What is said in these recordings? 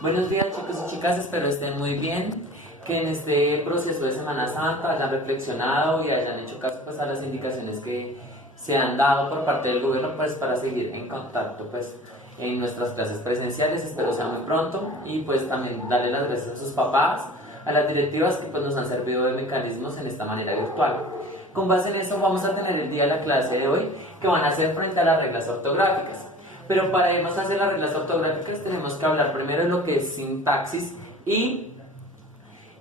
Buenos días chicos y chicas, espero estén muy bien, que en este proceso de Semana Santa hayan reflexionado y hayan hecho caso pues, a las indicaciones que se han dado por parte del gobierno pues, para seguir en contacto pues, en nuestras clases presenciales. Espero sea muy pronto y pues también darle las gracias a sus papás, a las directivas que pues, nos han servido de mecanismos en esta manera virtual. Con base en eso vamos a tener el día de la clase de hoy que van a ser frente a las reglas ortográficas. Pero para irnos a hacer las reglas ortográficas tenemos que hablar primero de lo que es sintaxis y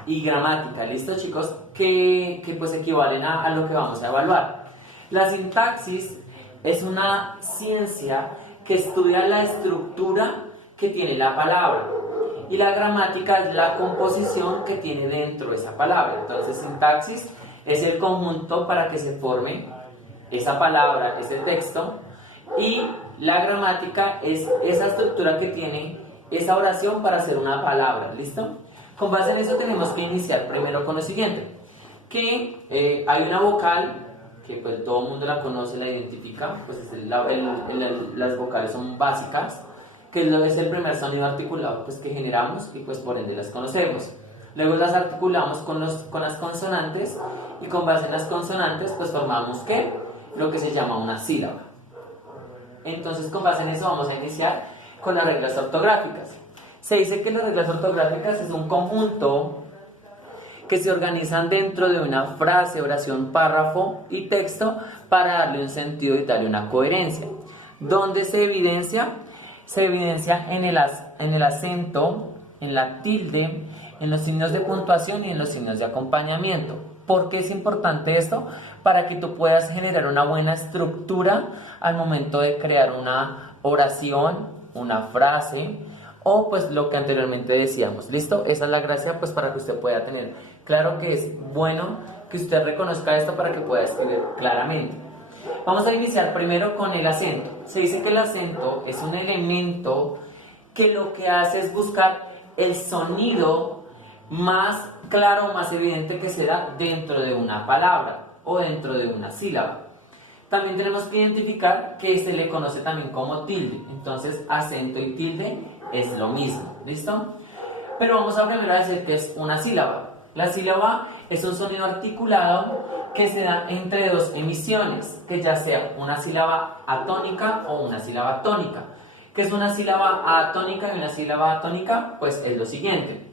gramática, ¿listo chicos? Que pues equivalen a lo que vamos a evaluar. La sintaxis es una ciencia que estudia la estructura que tiene la palabra y la gramática es la composición que tiene dentro de esa palabra. Entonces sintaxis es el conjunto para que se forme esa palabra, ese texto, y la gramática es esa estructura que tiene esa oración para hacer una palabra, ¿listo? Con base en eso tenemos que iniciar primero con lo siguiente, que hay una vocal que pues todo el mundo la conoce, la identifica, pues las vocales son básicas, que es el primer sonido articulado pues, que generamos y pues por ende las conocemos. Luego las articulamos con las consonantes y con base en las consonantes pues formamos ¿qué? Lo que se llama una sílaba. Entonces con base en eso vamos a iniciar con las reglas ortográficas. Se dice que las reglas ortográficas es un conjunto que se organizan dentro de una frase, oración, párrafo y texto para darle un sentido y darle una coherencia. Donde se evidencia en el acento, en la tilde, en los signos de puntuación y en los signos de acompañamiento. ¿Por qué es importante esto? Para que tú puedas generar una buena estructura al momento de crear una oración, una frase o pues lo que anteriormente decíamos. ¿Listo? Esa es la gracia pues para que usted pueda tener claro que es bueno que usted reconozca esto para que pueda escribir claramente. Vamos a iniciar primero con el acento. Se dice que el acento es un elemento que lo que hace es buscar el sonido más claro, más evidente que se da dentro de una palabra o dentro de una sílaba. También tenemos que identificar que se le conoce también como tilde. Entonces, acento y tilde es lo mismo, ¿listo? Pero vamos a primero a decir que es una sílaba. La sílaba es un sonido articulado que se da entre dos emisiones, que ya sea una sílaba atónica o una sílaba tónica. ¿Qué es una sílaba atónica y una sílaba atónica? Pues es lo siguiente.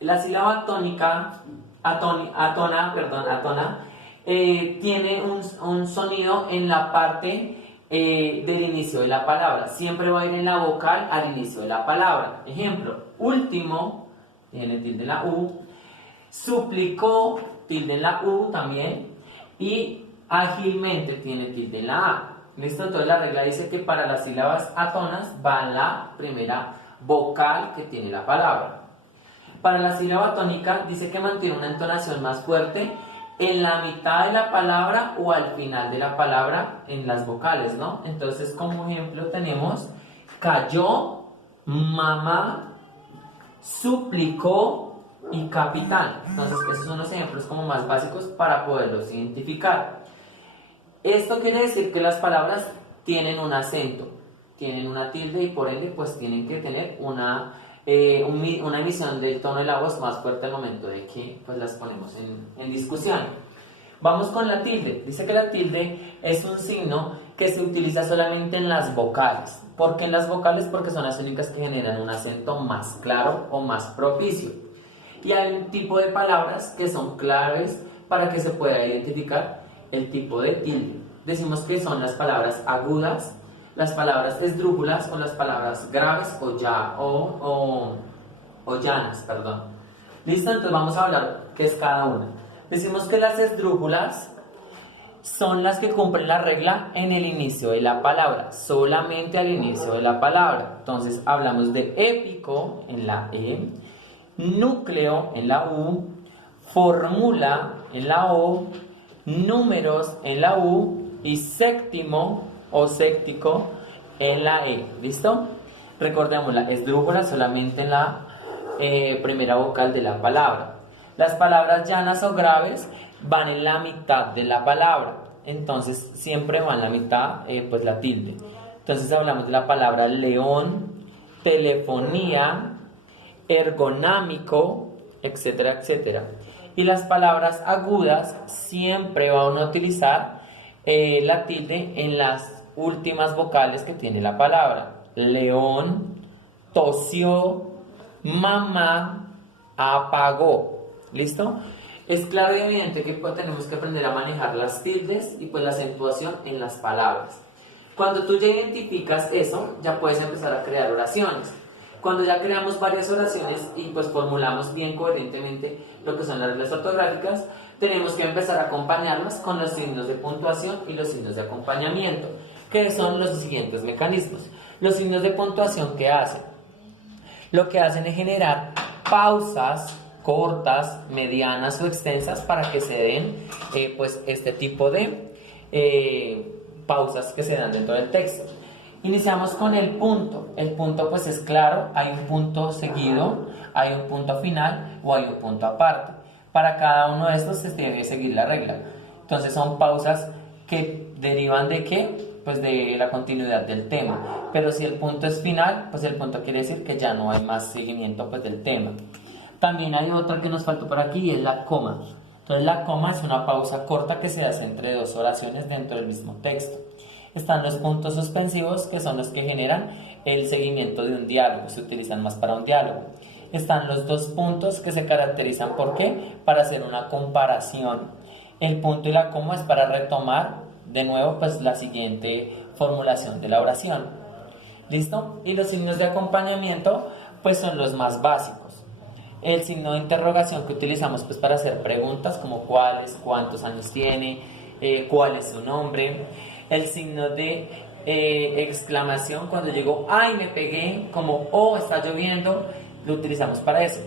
La sílaba tónica, atona, tiene un sonido en la parte del inicio de la palabra. Siempre va a ir en la vocal al inicio de la palabra. Ejemplo, último, tiene tilde en la U. Suplicó, tilde en la U también. Y ágilmente tiene tilde en la A. ¿Listo? Entonces la regla dice que para las sílabas atonas va en la primera vocal que tiene la palabra. Para la sílaba tónica dice que mantiene una entonación más fuerte en la mitad de la palabra o al final de la palabra en las vocales, ¿no? Entonces como ejemplo tenemos cayó, mamá, suplicó y capitán. Entonces esos son los ejemplos como más básicos para poderlos identificar. Esto quiere decir que las palabras tienen un acento, tienen una tilde y por ende pues tienen que tener una emisión del tono de la voz más fuerte al momento de que pues, las ponemos en discusión. Vamos con la tilde. Dice que la tilde es un signo que se utiliza solamente en las vocales. ¿Por qué en las vocales? Porque son las únicas que generan un acento más claro o más propicio. Y hay un tipo de palabras que son claves para que se pueda identificar el tipo de tilde. Decimos que son las palabras agudas, las palabras esdrújulas o las palabras graves o llanas, perdón. ¿Listo? Entonces vamos a hablar qué es cada una. Decimos que las esdrújulas son las que cumplen la regla en el inicio de la palabra, solamente al inicio de la palabra. Entonces hablamos de épico en la E, núcleo en la U, fórmula en la O, números en la U y séptimo o séptico en la E. ¿Listo? Recordemos la esdrújula solamente en la primera vocal de la palabra. Las palabras llanas o graves van en la mitad de la palabra. Entonces siempre va en la mitad pues la tilde. Entonces hablamos de la palabra león, telefonía, ergonámico, etcétera, etcétera. Y las palabras agudas siempre van a utilizar la tilde en las últimas vocales que tiene la palabra. León, tosió, mamá, apagó. ¿Listo? Es claro y evidente que pues, tenemos que aprender a manejar las tildes y pues la acentuación en las palabras. Cuando tú ya identificas eso, ya puedes empezar a crear oraciones. Cuando ya creamos varias oraciones y pues formulamos bien coherentemente lo que son las reglas ortográficas, tenemos que empezar a acompañarlas con los signos de puntuación y los signos de acompañamiento, que son los siguientes mecanismos. Los signos de puntuación, ¿qué hacen? Lo que hacen es generar pausas cortas, medianas o extensas para que se den pues este tipo de pausas que se dan dentro del texto. Iniciamos con el punto. El punto pues es claro, hay un punto seguido, hay un punto final o hay un punto aparte. Para cada uno de estos se tiene que seguir la regla. Entonces son pausas que derivan de ¿qué? Pues de la continuidad del tema. Pero si el punto es final, pues el punto quiere decir que ya no hay más seguimiento pues del tema. También hay otra que nos faltó por aquí y es la coma. Entonces la coma es una pausa corta que se hace entre dos oraciones dentro del mismo texto. Están los puntos suspensivos, que son los que generan el seguimiento de un diálogo, se utilizan más para un diálogo. Están los dos puntos que se caracterizan ¿por qué? Para hacer una comparación. El punto y la coma es para retomar de nuevo pues la siguiente formulación de la oración. ¿Listo? Y los signos de acompañamiento pues son los más básicos. El signo de interrogación que utilizamos pues para hacer preguntas como cuáles, cuántos años tiene, cuál es su nombre. El signo de exclamación cuando llegó ¡ay, me pegué! Como ¡oh, está lloviendo! Lo utilizamos para eso.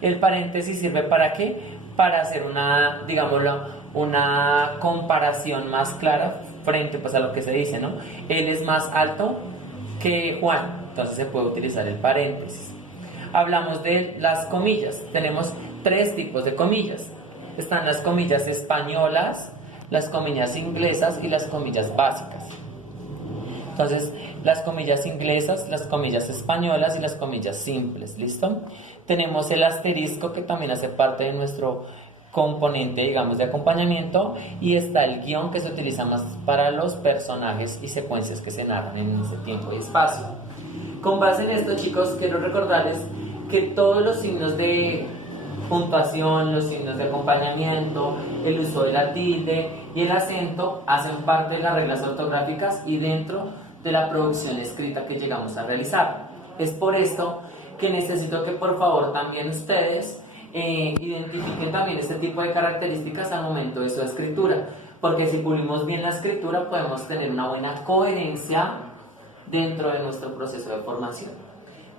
El paréntesis sirve ¿para qué? Para hacer una, digámoslo, una comparación más clara frente pues a lo que se dice, ¿no? Él es más alto que Juan, entonces se puede utilizar el paréntesis. Hablamos de las comillas. Tenemos tres tipos de comillas. Están las comillas españolas, las comillas inglesas y las comillas básicas. Entonces, las comillas inglesas, las comillas españolas y las comillas simples. ¿Listo? Tenemos el asterisco, que también hace parte de nuestro componente, digamos, de acompañamiento, y está el guión, que se utiliza más para los personajes y secuencias que se narran en ese tiempo y espacio. Con base en esto, chicos, quiero recordarles que todos los signos de puntuación, los signos de acompañamiento, el uso de la tilde y el acento hacen parte de las reglas ortográficas y dentro de la producción escrita que llegamos a realizar. Es por esto que necesito que por favor también ustedes identifiquen también este tipo de características al momento de su escritura, porque si pulimos bien la escritura podemos tener una buena coherencia dentro de nuestro proceso de formación.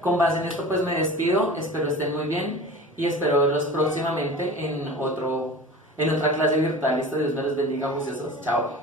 Con base en esto pues me despido, espero estén muy bien y espero verlos próximamente en otra clase virtual. Listo, Dios me los bendiga, juiciosos. Chao.